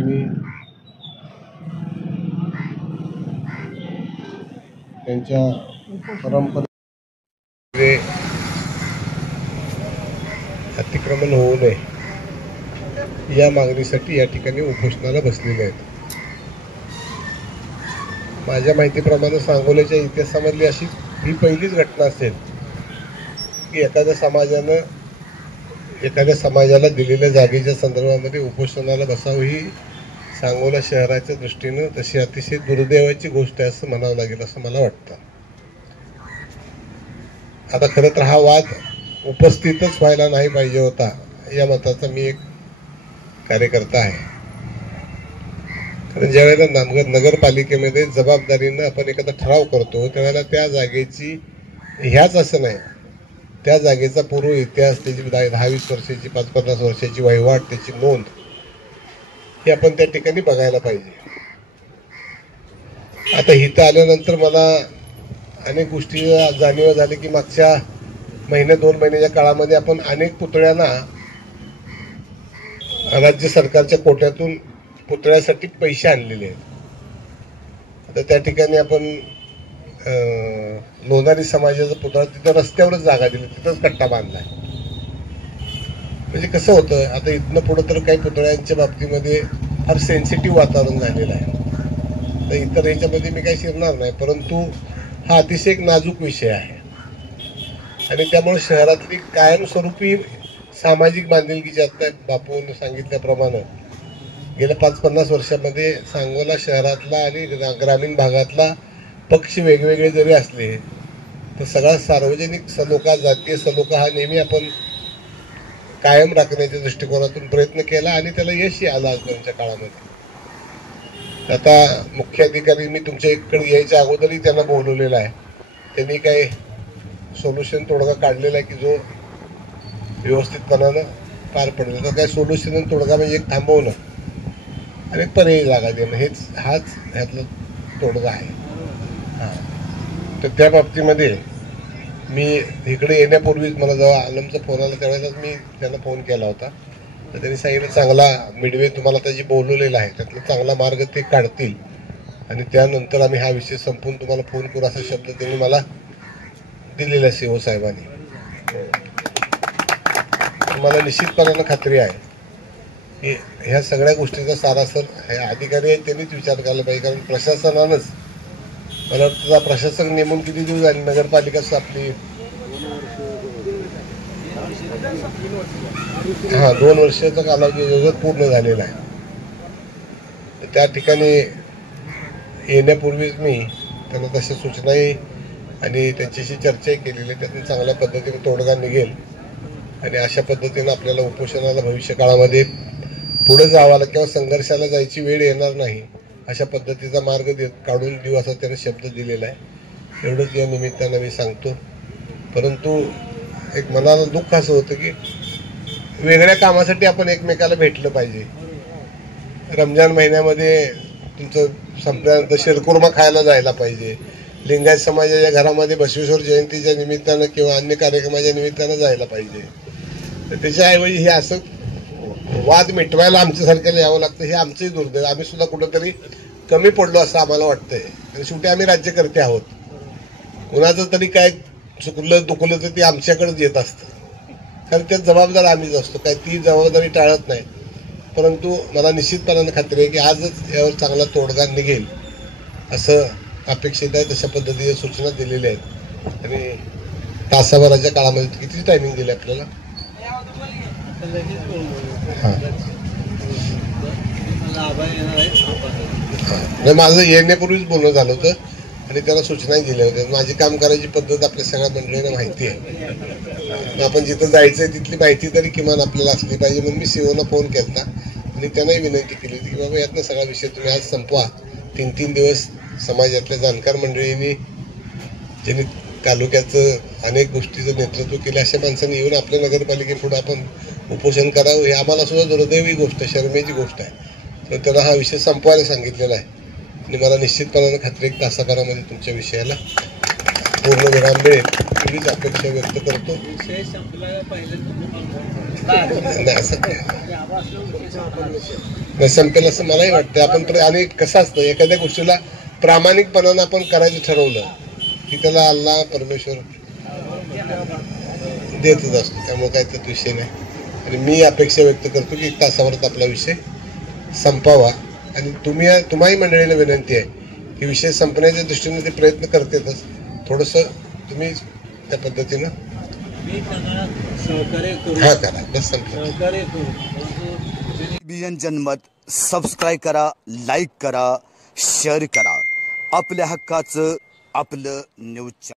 ठिकाणी त्यांच्या परंपरे अतिक्रमण होऊ नये या मागणीसाठी या ठिकाणी उपोषणाला बसलेले आहेत. माझ्या माहितीप्रमाणे सांगोल्याच्या इतिहासामधली अशी ही पहिलीच घटना असेल की एखाद्या समाजाला दिलेल्या जागेच्या संदर्भामध्ये उपोषणाला बसावं ही सांगोला शहराच्या दृष्टीनं तशी अतिशय दुर्दैवाची गोष्ट आहे असं म्हणावं लागेल असं मला वाटतं. आता खरं तर हा वाद उपस्थितच व्हायला नाही पाहिजे होता या मताचा मी एक कार्यकर्ता आहे. कारण ज्यावेळेला नगरपालिकेमध्ये जबाबदारीनं आपण एखादा ठराव करतो त्यावेळेला त्या जागेची ह्याच असं नाही, त्या जागेचा पूर्व इतिहास, त्याची 10-20 वर्षाची 5-50 वर्षाची वहिवाट, त्याची नोंद ही आपण त्या ठिकाणी बघायला पाहिजे. आता इथं आल्यानंतर मला अनेक गोष्टी जाणीव झाली की मागच्या 1-2 महिन्याच्या काळामध्ये आपण अनेक पुतळ्यांना राज्य सरकारच्या कोट्यातून पुतळ्यासाठी पैसे आणलेले आहेत. आता त्या ठिकाणी आपण लोणारी समाजाचा पुतळा तिथं रस्त्यावरच जागा दिली, तिथंच कट्टा बांधलाय. म्हणजे कसं होतं, आता इथनं पुढं तर काही पुतळ्यांच्या बाबतीमध्ये फार सेन्सिटिव्ह वातावरण झालेलं आहे. तर इतर ह्याच्यामध्ये मी काही शिरणार नाही, परंतु हा अतिशय एक नाजूक विषय आहे आणि त्यामुळे शहरातली कायमस्वरूपी सामाजिक बांधिलकीची आता बापूंनी सांगितल्याप्रमाणे गेल्या 5-50 वर्षामध्ये सांगोला शहरातला आणि ग्रामीण भागातला पक्ष वेगवेगळे जरी असले तर सगळा सार्वजनिक सलोखा, जातीय सलोखा हा नेहमी आपण कायम राखण्याच्या दृष्टिकोनातून प्रयत्न केला आणि त्याला यशही आलं आजपर्यंतच्या काळामध्ये. आता मुख्याधिकारी मी तुमच्या इकडे यायच्या अगोदरही त्यांना बोलवलेलं आहे. त्यांनी काही सोल्युशन तोडगा काढलेला आहे की जो व्यवस्थितपणानं पार पडला. तर काय सोल्युशन आणि तोडगा म्हणजे एक थांबवणं आणि एक पर्यायी जागा देणं हाच ह्यातला तोडगा आहे. हां, तर त्या बाबतीमध्ये मी इकडे येण्यापूर्वीच मला जेव्हा आलमचा फोन आला त्यावेळेलाच मी त्यांना फोन केला होता. तर त्यांनी सांगितलं चांगला मिडवे तुम्हाला त्याची बोलवलेला आहे, त्यातला चांगला मार्ग ते काढतील आणि त्यानंतर आम्ही हा विषय संपवून तुम्हाला फोन करू असा शब्द त्यांनी मला दिलेला सीओ साहेबांनी. मला निश्चितपणानं खात्री आहे की ह्या सगळ्या गोष्टीचा सारासर हे अधिकारी आहेत त्यांनीच विचार करायला पाहिजे. कारण प्रशासनानंच मला वाटतं प्रशासक नेमून किती दिवस झाले, नगरपालिका आपली 2 वर्षाचा कालावधी पूर्ण झालेला आहे. त्या ठिकाणी येण्यापूर्वीच मी त्यांना तशा सूचनाही आणि त्यांच्याशी चर्चाही केलेली, त्यातून चांगल्या पद्धतीने तोडगा निघेल आणि अशा पद्धतीनं आपल्याला उपोषणाला भविष्य काळामध्ये पुढे जावाला किंवा संघर्षाला जायची वेळ येणार नाही अशा पद्धतीचा मार्ग काढून देऊ असा त्याने शब्द दिलेला आहे. एवढंच या निमित्तानं मी सांगतो. परंतु एक मनाला दुःख असं होतं की वेगळ्या कामासाठी आपण एकमेकाला भेटलं पाहिजे. रमजान महिन्यामध्ये तुमचं संपल्यानंतर शिरकुर्मा खायला जायला पाहिजे. लिंगायत समाजाच्या घरामध्ये बसवेश्वर जयंतीच्या निमित्तानं किंवा अन्य कार्यक्रमाच्या निमित्तानं जायला पाहिजे. तर त्याच्याऐवजी हे असं वाद मिटवायला आमच्यासारख्याला यावं लागतं, हे आमचंही दुर्दैव. आम्ही सुद्धा कुठंतरी कमी पडलो असं आम्हाला वाटतंय. आणि शेवटी आम्ही राज्यकर्ते आहोत. कुणाचं तरी काय चुकलं दुखलं तर ते आमच्याकडेच येत असतं, कारण त्यात जबाबदार आम्हीच असतो. काय ती जबाबदारी टाळत नाही. परंतु मला निश्चितपणाने खात्री आहे की आजच यावर चांगला तोडगा निघेल असं अपेक्षित आहे. तशा पद्धतीच्या सूचना दिलेल्या आहेत आणि तासाभराच्या काळामध्ये किती टायमिंग दिले आपल्याला? माझं येण्यापूर्वीच बोलणं झालं होतं आणि त्याला सूचनाही दिल्या होत्या. माझी काम करायची पद्धत आपल्या सगळ्या मंडळींना माहिती आहे. आपण जिथं जायचंय तिथली माहिती तरी किमान आपल्याला असली पाहिजे. म्हणून मी सीओला फोन केला आणि त्यांनाही विनंती केली होती की बाबा यातनं सगळा विषय तुम्ही आज संपवा. 3-3 दिवस समाजातल्या जाणकार मंडळींनी ज्यांनी तालुक्याचं अनेक गोष्टीचं नेतृत्व केलं अशा माणसांनी येऊन आपल्या नगरपालिकेपुढे आपण उपोषण करावं ही आम्हाला सुद्धा दुर्दैवी गोष्ट, शर्मेची गोष्ट आहे. तर त्यांना हा विषय संपवायला सांगितलेला आहे आणि मला निश्चितपणाने खात्री 1 तासाभरामध्ये तुमच्या विषयाला पूर्ण विराम मिळेल एवढीच अपेक्षा व्यक्त करतो. नाही असं संपेल असं मलाही वाटतं. आपण आणि कसं असतं, एखाद्या गोष्टीला प्रामाणिकपणानं आपण करायचं ठरवलं की त्याला अल्लाह परमेश्वर देतच असतो. त्यामुळे काही त्यात विषय नाही. आणि मी अपेक्षा व्यक्त करतो की 1 तासावरच आपला विषय संपावा. आणि तुम्हाही मंडळीला विनंती आहे की विषय संपण्याच्या दृष्टीने ते प्रयत्न करतातच, थोडंसं तुम्ही त्या पद्धतीनं हा करा. बस संपलं. जनमत सबस्क्राईब करा, लाईक करा, शेअर करा. आपल्या हक्काचं आपलं न्यूज.